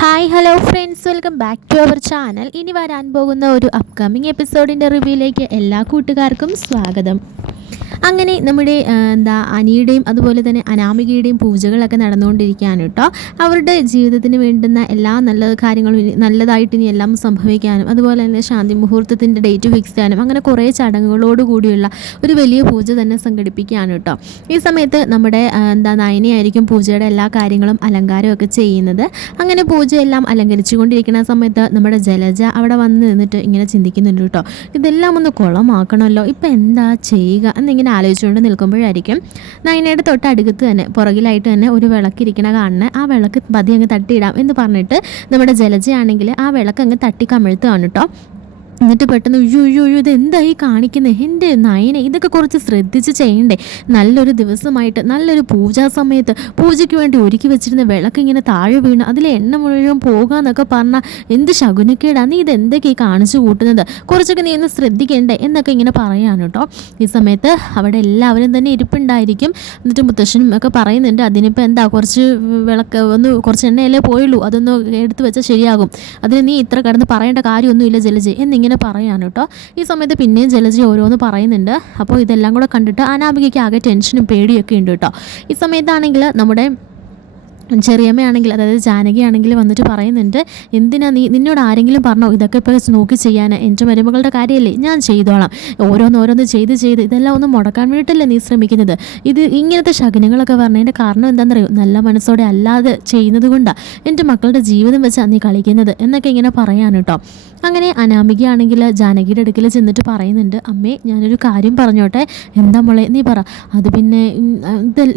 Hi hello friends welcome back to our channel ഇനി വരാൻ പോകുന്ന ഒരു അപ്കമിങ് എപ്പിസോഡിന്റെ റിവ്യൂയിലേക്ക് എല്ലാ കൂട്ടുകാർക്കും സ്വാഗതം. അങ്ങനെ നമ്മുടെ എന്താ അനിയുടെയും അതുപോലെ തന്നെ അനാമികയുടെയും പൂജകളൊക്കെ നടന്നുകൊണ്ടിരിക്കുകയാണ് കേട്ടോ. അവരുടെ ജീവിതത്തിന് വേണ്ടുന്ന എല്ലാ നല്ല കാര്യങ്ങളും നല്ലതായിട്ട് ഇനി എല്ലാം സംഭവിക്കാനും അതുപോലെ തന്നെ ശാന്തി മുഹൂർത്തത്തിന്റെ ഡേറ്റ് ഫിക്സ് ചെയ്യാനും അങ്ങനെ കുറേ ചടങ്ങുകളോട് കൂടിയുള്ള ഒരു വലിയ പൂജ തന്നെ സംഘടിപ്പിക്കുകയാണ് കേട്ടോ. ഈ സമയത്ത് നമ്മുടെ എന്താ നയനയായിരിക്കും പൂജയുടെ എല്ലാ കാര്യങ്ങളും അലങ്കാരവും ഒക്കെ ചെയ്യുന്നത്. അങ്ങനെ പൂജയെല്ലാം അലങ്കരിച്ചു കൊണ്ടിരിക്കുന്ന സമയത്ത് നമ്മുടെ ജലജ അവിടെ വന്ന് നിന്നിട്ട് ഇങ്ങനെ ചിന്തിക്കുന്നുണ്ട് കേട്ടോ. ഇതെല്ലാം ഒന്ന് കുളമാക്കണമല്ലോ ഇപ്പം എന്താ ചെയ്യുക എന്നിങ്ങനെ ആലോചിച്ചുകൊണ്ട് നിൽക്കുമ്പോഴായിരിക്കും നയനയുടെ തൊട്ടടുത്ത് തന്നെ പുറകിലായിട്ട് തന്നെ ഒരു വിളക്കിരിക്കണ കാണുന്നത് ആ വിളക്ക് പതി അങ്ങ് തട്ടിയിടാം എന്ന് പറഞ്ഞിട്ട് നമ്മുടെ ജലജയാണെങ്കിൽ ആ വിളക്ക് അങ്ങ് തട്ടി കമിഴ്ത്തുകയാണ് കേട്ടോ. എന്നിട്ട് പെട്ടെന്ന് ഉയ്യോ ഉയ്യോ ഉയ്യോ ഇത് എന്തായി കാണിക്കുന്നത് എന്റെ നയന ഇതൊക്കെ കുറച്ച് ശ്രദ്ധിച്ച് ചെയ്യണ്ടേ? നല്ലൊരു ദിവസമായിട്ട് നല്ലൊരു പൂജാ സമയത്ത് പൂജയ്ക്ക് വേണ്ടി ഒരുക്കി വെച്ചിരുന്ന വിളക്ക് ഇങ്ങനെ താഴെ വീണ് അതിലെ എണ്ണ മുഴുവൻ പോകാന്നൊക്കെ പറഞ്ഞാൽ എന്ത് ശകുനക്കേടാ? നീ ഇത് എന്തൊക്കെ കാണിച്ചു കൂട്ടുന്നത്? കുറച്ചൊക്കെ നീ ഒന്ന് ശ്രദ്ധിക്കണ്ടേ? എന്നൊക്കെ ഇങ്ങനെ പറയാണ് കേട്ടോ. ഈ സമയത്ത് അവിടെ എല്ലാവരും തന്നെ ഇരിപ്പുണ്ടായിരിക്കും. എന്നിട്ട് മുത്തശ്ശനും ഒക്കെ പറയുന്നുണ്ട് അതിനിപ്പോൾ എന്താ കുറച്ച് വിളക്ക് ഒന്ന് കുറച്ച് എണ്ണയല്ലേ പോയുള്ളൂ അതൊന്ന് എടുത്തു വെച്ചാൽ ശരിയാകും. അതിന് നീ ഇത്ര കിടന്ന് പറയേണ്ട കാര്യമൊന്നുമില്ല ജലജ്. എന്നിങ്ങനെ പറയാണ് കേട്ടോ. ഈ സമയത്ത് പിന്നെയും ജലജി ഓരോന്ന് പറയുന്നുണ്ട്. അപ്പോൾ ഇതെല്ലാം കൂടെ കണ്ടിട്ട് അനാമികയ്ക്ക് ആകെ ടെൻഷനും പേടിയൊക്കെ ഉണ്ട് കേട്ടോ. ഈ സമയത്താണെങ്കിൽ നമ്മുടെ ചെറിയമ്മയാണെങ്കിൽ അതായത് ജാനകിയാണെങ്കിൽ വന്നിട്ട് പറയുന്നുണ്ട് എന്തിനാ നീ നിന്നോട് ആരെങ്കിലും പറഞ്ഞോ? ഇതൊക്കെ ഇപ്പോൾ നോക്കി ചെയ്യാൻ എന്റെ മരുമകളുടെ കാര്യമല്ലേ? ഞാൻ ചെയ്തോളാം. ഓരോന്ന് ഓരോന്ന് ചെയ്ത് ചെയ്ത് ഇതെല്ലാം ഒന്ന് മുടക്കാൻ വേണ്ടിയിട്ടല്ലേ നീ ശ്രമിക്കുന്നത്? ഇത് ഇങ്ങനത്തെ ശകുനങ്ങളൊക്കെ പറഞ്ഞതിന്റെ കാരണം എന്താണെന്നറിയോ? നല്ല മനസ്സോടെ അല്ലാതെ ചെയ്യുന്നത് കൊണ്ടാണ് എന്റെ മക്കളുടെ ജീവിതം വെച്ചാണ് നീ കളിക്കുന്നത് എന്നൊക്കെ ഇങ്ങനെ പറയാൻ കേട്ടോ. അങ്ങനെ അനാമികയാണെങ്കിൽ ജാനകിയുടെ അടുക്കൽ ചെന്നിട്ട് പറയുന്നുണ്ട് അമ്മേ ഞാനൊരു കാര്യം പറഞ്ഞോട്ടെ. എന്താ മോളെ നീ പറ. അത് പിന്നെ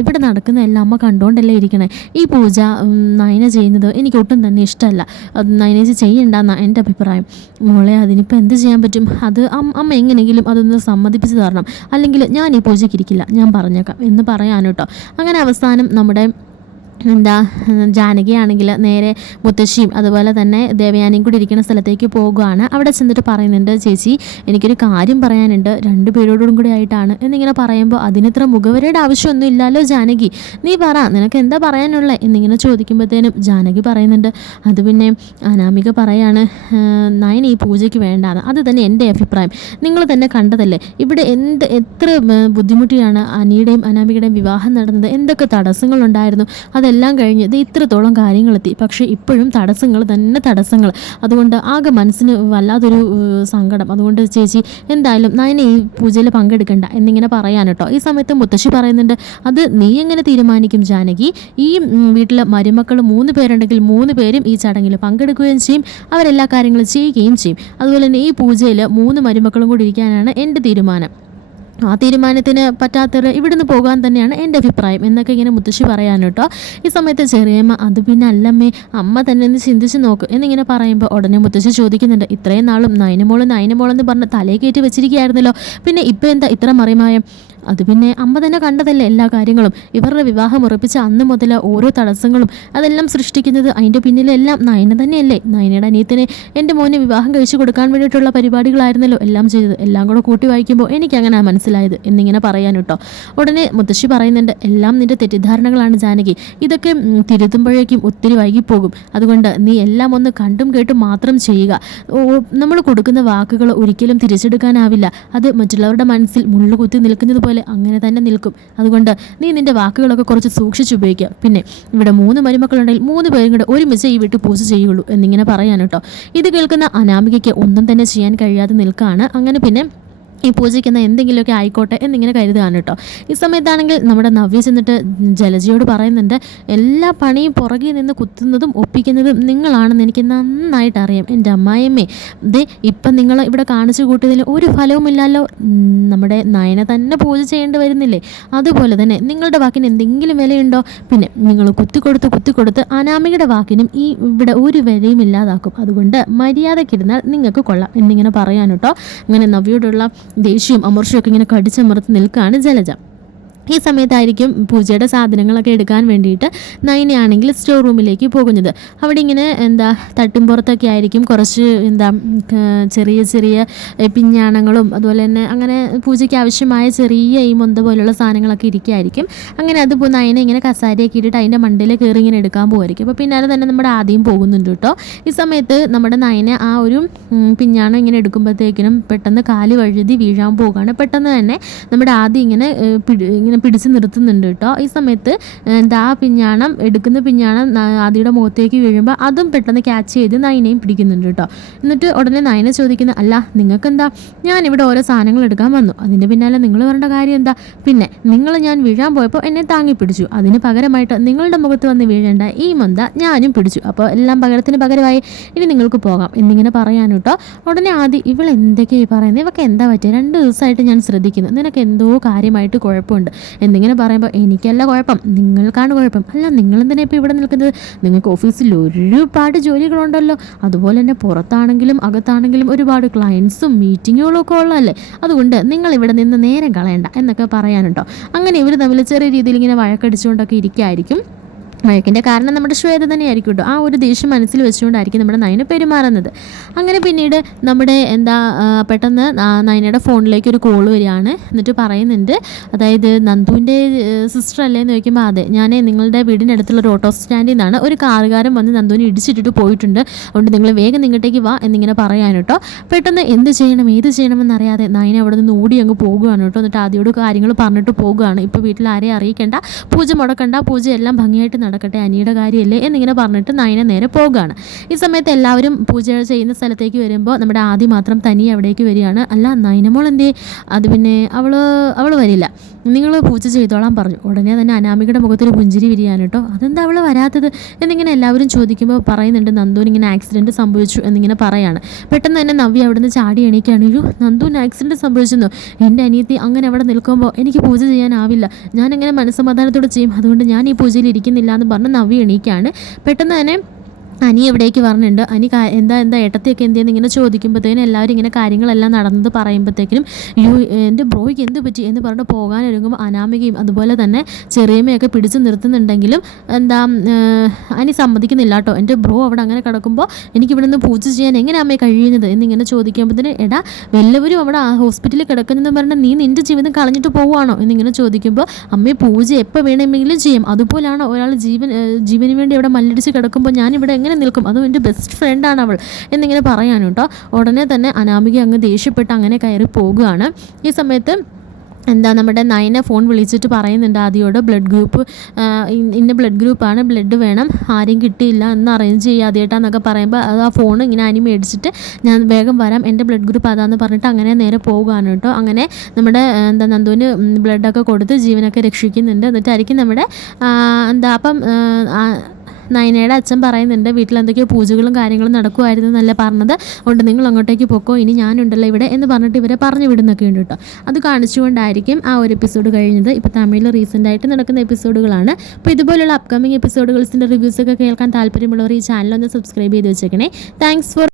ഇവിടെ നടക്കുന്ന എല്ലാം അമ്മ കണ്ടുകൊണ്ടല്ലേ ഇരിക്കണേ. ഈ പൂജ നയന ചെയ്യുന്നത് എനിക്ക് ഒട്ടും തന്നെ ഇഷ്ടമല്ല. അത് നയനേച്ചി ചെയ്യണ്ട എന്റെ അഭിപ്രായം. മോളെ അതിനിപ്പോൾ എന്ത് ചെയ്യാൻ പറ്റും? അത് അമ്മ എങ്ങനെയെങ്കിലും അതൊന്ന് സമ്മതിപ്പിച്ച് തരണം. അല്ലെങ്കിൽ ഞാൻ ഈ പൂജയ്ക്ക് ഇരിക്കില്ല. ഞാൻ പറഞ്ഞേക്കാം. എന്ന് പറയാൻ കേട്ടോ. അങ്ങനെ അവസാനം നമ്മുടെ എന്താ ജാനകിയാണെങ്കിൽ നേരെ മുത്തശ്ശിയും അതുപോലെ തന്നെ ദേവയാനിയും കൂടി ഇരിക്കുന്ന സ്ഥലത്തേക്ക് പോകുകയാണ് അവിടെ ചെന്നിട്ട് പറയുന്നുണ്ട് ചേച്ചി എനിക്കൊരു കാര്യം പറയാനുണ്ട്. രണ്ട് പേരോടും കൂടി ആയിട്ടാണ്. എന്നിങ്ങനെ പറയുമ്പോൾ അതിനിത്ര മുഖവരയുടെ ആവശ്യമൊന്നും ഇല്ലല്ലോ ജാനകി. നീ പറ നിനക്ക് എന്താ പറയാനുള്ളത് എന്നിങ്ങനെ ചോദിക്കുമ്പോഴത്തേനും ജാനകി പറയുന്നുണ്ട് അത് പിന്നെ അനാമിക പറയാണ് നയൻ ഈ പൂജയ്ക്ക് വേണ്ടാന്ന്. അത് തന്നെ എന്റെ അഭിപ്രായം. നിങ്ങൾ തന്നെ കണ്ടതല്ലേ? ഇവിടെ എന്ത് എത്ര ബുദ്ധിമുട്ടിയാണ് അനിയുടെയും അനാമികയുടെയും വിവാഹം നടന്നത്? എന്തൊക്കെ തടസ്സങ്ങളുണ്ടായിരുന്നു? അതെല്ലാം കഴിഞ്ഞ് ഇത് ഇത്രത്തോളം കാര്യങ്ങളെത്തി. പക്ഷേ ഇപ്പോഴും തടസ്സങ്ങൾ തന്നെ തടസ്സങ്ങൾ. അതുകൊണ്ട് ആകെ മനസ്സിന് വല്ലാതൊരു ഏഹ്, സങ്കടം. അതുകൊണ്ട് ചേച്ചി എന്തായാലും നയന ഈ പൂജയിൽ പങ്കെടുക്കണ്ട എന്നിങ്ങനെ പറയാൻ കേട്ടോ. ഈ സമയത്ത് മുത്തശ്ശി പറയുന്നുണ്ട് അത് നീ എങ്ങനെ തീരുമാനിക്കും ജാനകി? ഈ വീട്ടിലെ മരുമക്കൾ മൂന്ന് പേരുണ്ടെങ്കിൽ മൂന്ന് പേരും ഈ ചടങ്ങിൽ പങ്കെടുക്കുകയും ചെയ്യും. അവരെല്ലാ കാര്യങ്ങളും ചെയ്യുകയും ചെയ്യും. അതുപോലെ തന്നെ ഈ പൂജയിൽ മൂന്ന് മരുമക്കളും കൂടി ഇരിക്കാനാണ് എന്റെ തീരുമാനം. ആ തീരുമാനത്തിന് പറ്റാത്തവർ ഇവിടുന്ന് പോകാൻ തന്നെയാണ് എന്റെ അഭിപ്രായം എന്നൊക്കെ ഇങ്ങനെ മുത്തശ്ശി പറയാൻ കേട്ടോ. ഈ സമയത്ത് ചെറിയമ്മ അത് പിന്നെ അല്ലമ്മേ അമ്മ തന്നെ ഒന്ന് ചിന്തിച്ച് നോക്ക് എന്നിങ്ങനെ പറയുമ്പോൾ ഉടനെ മുത്തശ്ശി ചോദിക്കുന്നുണ്ട് ഇത്രയും നാളും നയനമോൾ നയനമോളെന്ന് പറഞ്ഞ് തലേ കയറ്റി വെച്ചിരിക്കുകയായിരുന്നല്ലോ. പിന്നെ ഇപ്പം എന്താ ഇത്ര മറിമായം? അത് പിന്നെ അമ്മ തന്നെ കണ്ടതല്ലേ എല്ലാ കാര്യങ്ങളും. ഇവരുടെ വിവാഹം ഉറപ്പിച്ച അന്ന് മുതൽ ഓരോ തടസ്സങ്ങളും അതെല്ലാം സൃഷ്ടിക്കുന്നത് അതിന്റെ പിന്നിലെല്ലാം നയന തന്നെയല്ലേ. നയനയുടെ അനിയത്തിനെ എന്റെ മോനെ വിവാഹം കഴിച്ചു കൊടുക്കാൻ വേണ്ടിയിട്ടുള്ള പരിപാടികളായിരുന്നല്ലോ എല്ലാം ചെയ്തത്. എല്ലാം കൂടെ കൂട്ടി വായിക്കുമ്പോൾ എനിക്ക് അങ്ങനെ മനസ്സിലായത് എന്നിങ്ങനെ പറയാൻ കേട്ടോ. ഉടനെ മുത്തശ്ശി പറയുന്നുണ്ട് എല്ലാം നിന്റെ തെറ്റിദ്ധാരണകളാണ് ജാനകി. ഇതൊക്കെ തിരുത്തുമ്പോഴേക്കും ഒത്തിരി വൈകിപ്പോകും. അതുകൊണ്ട് നീ എല്ലാം ഒന്ന് കണ്ടും കേട്ടും മാത്രം ചെയ്യുക. നമ്മൾ കൊടുക്കുന്ന വാക്കുകൾ ഒരിക്കലും തിരിച്ചെടുക്കാനാവില്ല. അത് മറ്റുള്ളവരുടെ മനസ്സിൽ മുള്ളുകുത്തി നിൽക്കുന്നത് പോലെ അങ്ങനെ തന്നെ നിൽക്കും. അതുകൊണ്ട് നീ നിന്റെ വാക്കുകളൊക്കെ കുറച്ച് സൂക്ഷിച്ചുപയോഗിക്കുക പിന്നെ ഇവിടെ മൂന്ന് മരുമക്കളുണ്ടെങ്കിൽ മൂന്ന് പേരും കൂടെ ഒരുമിച്ച് ഈ വീട്ടിൽ പൂജ ചെയ്യുള്ളൂ എന്നിങ്ങനെ പറയാൻ കേട്ടോ ഇത് കേൾക്കുന്ന അനാമികയ്ക്ക് ഒന്നും തന്നെ ചെയ്യാൻ കഴിയാതെ നിൽക്കുകയാണ് അങ്ങനെ പിന്നെ ഈ പൂജയ്ക്കുന്ന എന്തെങ്കിലുമൊക്കെ ആയിക്കോട്ടെ എന്നിങ്ങനെ കരുതുകയാണ് കേട്ടോ. ഈ സമയത്താണെങ്കിൽ നമ്മുടെ നവ്യ ചെന്നിട്ട് ജലജിയോട് പറയുന്നുണ്ട് എല്ലാ പണിയും പുറകെ നിന്ന് കുത്തുന്നതും ഒപ്പിക്കുന്നതും നിങ്ങളാണെന്ന് എനിക്ക് നന്നായിട്ട് അറിയാം. എന്റെ അമ്മായിയമ്മേ ദേ ഇപ്പം നിങ്ങൾ ഇവിടെ കാണിച്ചു കൂട്ടിയതിൽ ഒരു ഫലവുമില്ലല്ലോ നമ്മുടെ നയന തന്നെ പൂജ ചെയ്യേണ്ടി വരുന്നില്ലേ? അതുപോലെ തന്നെ നിങ്ങളുടെ വാക്കിന് എന്തെങ്കിലും വിലയുണ്ടോ? പിന്നെ നിങ്ങൾ കുത്തിക്കൊടുത്ത് കുത്തിക്കൊടുത്ത് അനാമികയുടെ വാക്കിനും ഈ ഇവിടെ ഒരു വിലയും ഇല്ലാതാക്കും. അതുകൊണ്ട് മര്യാദക്കിരുന്നാൽ നിങ്ങൾക്ക് കൊള്ളാം. എന്നിങ്ങനെ പറയാൻ അങ്ങനെ നവ്യോടുള്ള ദേഷ്യവും അമർഷവും ഒക്കെ ഇങ്ങനെ കടിച്ചമർത്ത് നിൽക്കുകയാണ് ജലജ. ഈ സമയത്തായിരിക്കും പൂജയുടെ സാധനങ്ങളൊക്കെ എടുക്കാൻ വേണ്ടിയിട്ട് നൈനയാണെങ്കിൽ സ്റ്റോർ റൂമിലേക്ക് പോകുന്നത്. അവിടെ ഇങ്ങനെ എന്താ തട്ടിൻപുറത്തൊക്കെ ആയിരിക്കും. കുറച്ച് എന്താ ചെറിയ ചെറിയ പിഞ്ഞാണങ്ങളും അതുപോലെ തന്നെ അങ്ങനെ പൂജയ്ക്ക് ആവശ്യമായ ചെറിയ ഈ മൊന്ത പോലുള്ള സാധനങ്ങളൊക്കെ ഇരിക്കുമായിരിക്കും അങ്ങനെ അത് നൈന ഇങ്ങനെ കസാരയൊക്കെ ഇട്ടിട്ട് അതിന്റെ മണ്ടയിൽ കയറി ഇങ്ങനെ എടുക്കാൻ പോകുമായിരിക്കും അപ്പോൾ പിന്നാലെ തന്നെ നമ്മുടെ ആദ്യം പോകുന്നുണ്ട് കേട്ടോ. ഈ സമയത്ത് നമ്മുടെ നൈന ആ ഒരു പിഞ്ഞാണം ഇങ്ങനെ എടുക്കുമ്പോഴത്തേക്കിനും പെട്ടെന്ന് കാൽ വഴുതി വീഴാൻ പോകുകയാണ് പെട്ടെന്ന് തന്നെ നമ്മുടെ ആദ്യം ഇങ്ങനെ ഇങ്ങനെ ഇങ്ങനെ പിടിച്ച് നിർത്തുന്നുണ്ട് കേട്ടോ. ഈ സമയത്ത് എന്താ പിഞ്ഞാണം എടുക്കുന്ന പിഞ്ഞാണം ആദിയുടെ മുഖത്തേക്ക് വീഴുമ്പോൾ അതും പെട്ടെന്ന് ക്യാച്ച് ചെയ്ത് നയനയും പിടിക്കുന്നുണ്ട് കേട്ടോ. എന്നിട്ട് ഉടനെ നയനെ ചോദിക്കുന്ന അല്ല നിങ്ങൾക്ക് എന്താ ഇവിടെ ഓരോ സാധനങ്ങൾ എടുക്കാൻ വന്നു. അതിന്റെ പിന്നാലെ നിങ്ങൾ വരേണ്ട കാര്യം എന്താ? പിന്നെ നിങ്ങൾ ഞാൻ വീഴാൻ പോയപ്പോൾ എന്നെ താങ്ങി പിടിച്ചു. അതിന് പകരമായിട്ട് നിങ്ങളുടെ മുഖത്ത് വന്ന് വീഴേണ്ട ഈ മന്ത ഞാനും പിടിച്ചു. അപ്പോൾ എല്ലാം പകരത്തിന് പകരമായി. ഇനി നിങ്ങൾക്ക് പോകാം. എന്നിങ്ങനെ പറയാൻ കേട്ടോ ഉടനെ ആദ്യം ഇവൾ എന്തൊക്കെയായി പറയുന്നത് ഇവക്ക് എന്താ പറ്റിയത് രണ്ട് ദിവസമായിട്ട് ഞാൻ ശ്രദ്ധിക്കുന്നു. നിനക്ക് എന്തോ കാര്യമായിട്ട് കുഴപ്പമുണ്ട്. എന്നിങ്ങനെ പറയുമ്പോൾ എനിക്കല്ല കുഴപ്പം. നിങ്ങൾക്കാണ് കുഴപ്പം. അല്ല നിങ്ങളെന്തിനാ ഇപ്പോൾ ഇവിടെ നിൽക്കുന്നത്? നിങ്ങൾക്ക് ഓഫീസിൽ ഒരുപാട് ജോലികളുണ്ടല്ലോ. അതുപോലെ തന്നെ പുറത്താണെങ്കിലും അകത്താണെങ്കിലും ഒരുപാട് ക്ലയൻസും മീറ്റിങ്ങുകളും ഒക്കെ ഉള്ളതല്ലേ? അതുകൊണ്ട് നിങ്ങൾ ഇവിടെ നിന്ന് നേരം കളയണ്ട എന്നൊക്കെ പറയാനുണ്ടോ? അങ്ങനെ ഇവർ തമ്മിൽ ചെറിയ രീതിയിൽ ഇങ്ങനെ വഴക്കടിച്ചുകൊണ്ടൊക്കെ ഇരിക്കുകയായിരിക്കും വഴക്കിന്റെ കാരണം നമ്മുടെ ശ്വേത തന്നെയായിരിക്കും കേട്ടോ. ആ ഒരു ദേഷ്യം മനസ്സിൽ വെച്ചുകൊണ്ടായിരിക്കും നമ്മുടെ നയന പെരുമാറുന്നത്. അങ്ങനെ പിന്നീട് നമ്മുടെ എന്താ പെട്ടെന്ന് നയനയുടെ ഫോണിലേക്ക് ഒരു കോൾ വരികയാണ്. എന്നിട്ട് പറയുന്നുണ്ട് അതായത് നന്ദുവിന്റെ സിസ്റ്റർ അല്ലേ എന്ന് ചോദിക്കുമ്പോൾ അതെ. ഞാൻ നിങ്ങളുടെ വീടിന്റെ അടുത്തുള്ള ഒരു ഓട്ടോ സ്റ്റാൻഡിൽ നിന്നാണ് ഒരു കാറുകാരൻ വന്ന് നന്ദുവിനെ ഇടിച്ചിട്ടിട്ട് പോയിട്ടുണ്ട്. അതുകൊണ്ട് നിങ്ങൾ വേഗം നിങ്ങോട്ടേക്ക് വാ എന്നിങ്ങനെ പറയാൻ കേട്ടോ. പെട്ടെന്ന് എന്ത് ചെയ്യണം ഏത് ചെയ്യണമെന്നറിയാതെ നയന അവിടെ നിന്ന് ഓടി അങ്ങ് പോകുകയാണ് കേട്ടോ. എന്നിട്ട് ആദ്യോട് കാര്യങ്ങൾ പറഞ്ഞിട്ട് പോകുകയാണ് ഇപ്പോൾ വീട്ടിൽ ആരെയും അറിയിക്കേണ്ട. പൂജ മുടക്കണ്ട. പൂജ എല്ലാം ഭംഗിയായിട്ട് നടക്കട്ടെ അനിയുടെ കാര്യമല്ലേ എന്നിങ്ങനെ പറഞ്ഞിട്ട് നയന നേരെ പോകുകയാണ് ഈ സമയത്ത് എല്ലാവരും പൂജ ചെയ്യുന്ന സ്ഥലത്തേക്ക് വരുമ്പോൾ നമ്മുടെ ആദ്യം മാത്രം തനി അവിടേക്ക് വരികയാണ്. അല്ല നയനമോൾ എന്തേ? അത് പിന്നെ അവൾ അവൾ വരില്ല. നിങ്ങൾ പൂജ ചെയ്തോളാൻ പറഞ്ഞു. ഉടനെ തന്നെ അനാമികയുടെ മുഖത്തിൽ പുഞ്ചിരി വിരിയാണ് കേട്ടോ. അതെന്താ അവൾ വരാത്തത്? എന്നിങ്ങനെ എല്ലാവരും ചോദിക്കുമ്പോൾ പറയുന്നുണ്ട് നന്ദുവിന് ഇങ്ങനെ ആക്സിഡന്റ് സംഭവിച്ചു എന്നിങ്ങനെ പറയാണ്. പെട്ടെന്ന് തന്നെ നവ്യ അവിടുന്ന് ചാടി എണീക്കുകയാണ്. അയ്യോ നന്ദുവിന് ആക്സിഡന്റ് സംഭവിച്ചെന്നു? എന്റെ അനിയത്തി അങ്ങനെ അവിടെ നിൽക്കുമ്പോൾ എനിക്ക് പൂജ ചെയ്യാനാവില്ല. ഞാനെങ്ങനെ മനസ്സമാധാനത്തോടെ ചെയ്യും. അതുകൊണ്ട് ഞാൻ ഈ പൂജയിൽ ഇരിക്കുന്നില്ല എന്ന് പറഞ്ഞ് നവ്യ എണീക്കാണ്. പെട്ടെന്ന് തന്നെ അനി എവിടേക്ക് പറഞ്ഞിട്ടുണ്ട്? അനി എന്താ എന്താ ഏട്ടത്തിയൊക്കെ എന്ത് ഇങ്ങനെ ചോദിക്കുമ്പോഴത്തേനും എല്ലാവരും ഇങ്ങനെ കാര്യങ്ങളെല്ലാം നടന്നത് പറയുമ്പോഴത്തേക്കിനും യു എന്റെ ബ്രോയ്ക്ക് എന്ത് പറ്റി എന്ന് പറഞ്ഞിട്ട് പോകാനൊരുങ്ങുമ്പോൾ അനാമികയും അതുപോലെ തന്നെ ചെറിയമ്മയൊക്കെ പിടിച്ചു നിർത്തുന്നുണ്ടെങ്കിലും എന്താ അനി സമ്മതിക്കുന്നില്ല കേട്ടോ. എന്റെ ബ്രോ അവിടെ അങ്ങനെ കിടക്കുമ്പോൾ എനിക്ക് ഇവിടെ നിന്ന് പൂജ ചെയ്യാൻ എങ്ങനെ അമ്മയെ കഴിയുന്നത് എന്നിങ്ങനെ ചോദിക്കുമ്പോഴത്തേന് എടാ വല്ലവരും അവിടെ ഹോസ്പിറ്റലിൽ കിടക്കുന്നതെന്ന് പറഞ്ഞാൽ നീ നിന്റെ ജീവിതം കളഞ്ഞിട്ട് പോവുകയാണോ? എന്നിങ്ങനെ ചോദിക്കുമ്പോൾ അമ്മയെ പൂജ എപ്പോൾ വേണമെങ്കിലും ചെയ്യും. അതുപോലെയാണ് ഒരാൾ ജീവൻ ജീവന് വേണ്ടി അവിടെ മല്ലടിച്ച് കിടക്കുമ്പോൾ ഞാനിവിടെ എങ്ങനെ നിൽക്കും? അതും എന്റെ ബെസ്റ്റ് ഫ്രണ്ടാണ് അവൾ എന്നിങ്ങനെ പറയാനും കേട്ടോ ഉടനെ തന്നെ അനാമിക അങ്ങ് ദേഷ്യപ്പെട്ട് അങ്ങനെ കയറി പോകുകയാണ് ഈ സമയത്ത് എന്താ നമ്മുടെ നയനെ ഫോൺ വിളിച്ചിട്ട് പറയുന്നുണ്ട് ആദ്യയോട് ബ്ലഡ് ഗ്രൂപ്പ് ഇന്ന ബ്ലഡ് ഗ്രൂപ്പാണ് ബ്ലഡ് വേണം ആരെയും കിട്ടിയില്ല എന്ന് അറേഞ്ച് ചെയ്യുക ആദ്യമായിട്ടാന്നൊക്കെ പറയുമ്പോൾ അത് ആ ഫോൺ ഇങ്ങനെ അനി മേടിച്ചിട്ട് ഞാൻ വേഗം വരാം എന്റെ ബ്ലഡ് ഗ്രൂപ്പ് അതാന്ന് പറഞ്ഞിട്ട് അങ്ങനെ നേരെ പോകുകയാണ് കേട്ടോ. അങ്ങനെ നമ്മുടെ എന്താ നന്ദുവിന് ബ്ലഡൊക്കെ കൊടുത്ത് ജീവനൊക്കെ രക്ഷിക്കുന്നുണ്ട്. എന്നിട്ടായിരിക്കും നമ്മുടെ എന്താ അപ്പം നയനയുടെ അച്ഛൻ പറയുന്നുണ്ട് വീട്ടിൽ എന്തൊക്കെയോ പൂജകളും കാര്യങ്ങളും നടക്കുമായിരുന്നു എന്നല്ല പറഞ്ഞത്. അതുകൊണ്ട് നിങ്ങൾ അങ്ങോട്ടേക്ക് പൊക്കോ ഇനി ഞാനുണ്ടല്ലോ ഇവിടെ എന്ന് പറഞ്ഞിട്ട് ഇവരെ പറഞ്ഞു വിടുന്നൊക്കെ ഉണ്ട് കേട്ടോ. അത് കാണിച്ചുകൊണ്ടായിരിക്കും ആ ഒരു എപ്പിസോഡ് കഴിഞ്ഞത്. ഇപ്പോൾ തമിഴിൽ റീസെന്റ് ആയിട്ട് നടക്കുന്ന എപ്പിസോഡുകളാണ്. അപ്പോൾ ഇതുപോലുള്ള അപ്കമിങ് എപ്പിസോഡുകൾസിന്റെ റിവ്യൂസൊക്കെ കേൾക്കാൻ താല്പര്യമുള്ളവർ ഈ ചാനൽ ഒന്ന് സബ്സ്ക്രൈബ് ചെയ്ത് വെച്ചേക്കണേ. Thanks for